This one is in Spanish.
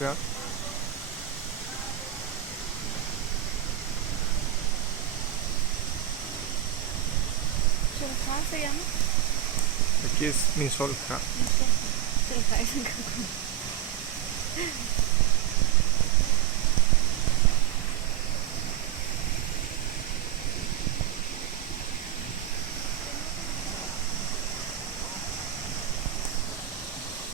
Ya. Surja se llama. Aquí es Minsolja. No sé. Surja es en Cancún.